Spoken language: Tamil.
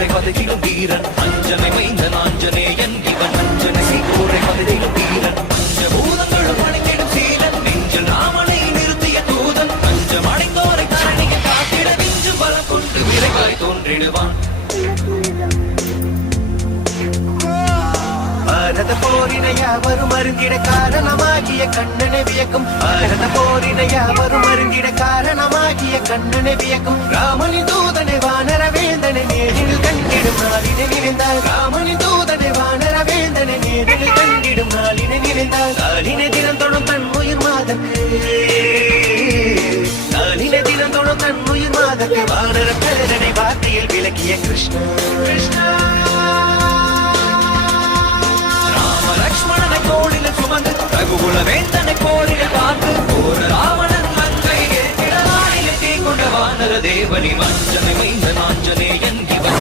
சீக்கூரை பதகிலும் வீரன் அஞ்சனை மைந்தன் ஆஞ்சநேயன் இவன் அஞ்சனை சீக்கூரை பதகிலும் வீரன் பஞ்சபூதங்களும் அணிந்திடும் சீலன் நெஞ்சில் ராமனை நிறுத்திய தூதன் பஞ்சம் அடைந்தோரை தரணிய காத்திட விஞ்சு பலம் கொண்டு விரைவாய் தோன்றிடுவான் பாரத போரினை யாவரும் அருங்கிட காரணமாகிய கண்ணனை வியக்கும் பாரத போரினை யாவரும் அருங்கிட காரணமாகிய கண்ணனை வியக்கும் ராமனின் தூதனை வானர வேந்தனை நேரில் கண்டிடும் நாளினை நினைந்தால் ராமனின் தூதனை வானர வேந்தனை நேரில் கண்டிடும் நாளினை நினைந்தால் நாளினை தினம் தொடும் தன் உயிர் மாதக்கு நாளினை தினம் தொடும் தன் உயிர் மாதக்கு வானர பேரனை வார்த்தையில் விளக்கிய கிருஷ்ணா கிருஷ்ணா லக்ஷ்மணனை தோளில் சுமந்து ரகுகுல வேந்தனை போரில் பார்த்து ஒரு ராவணன் மங்கை ஏற்றிட வானிலை தீ கொண்ட வானர தேவனி வஞ்சனை மைந்தன் ஆஞ்சநேயன் இவன்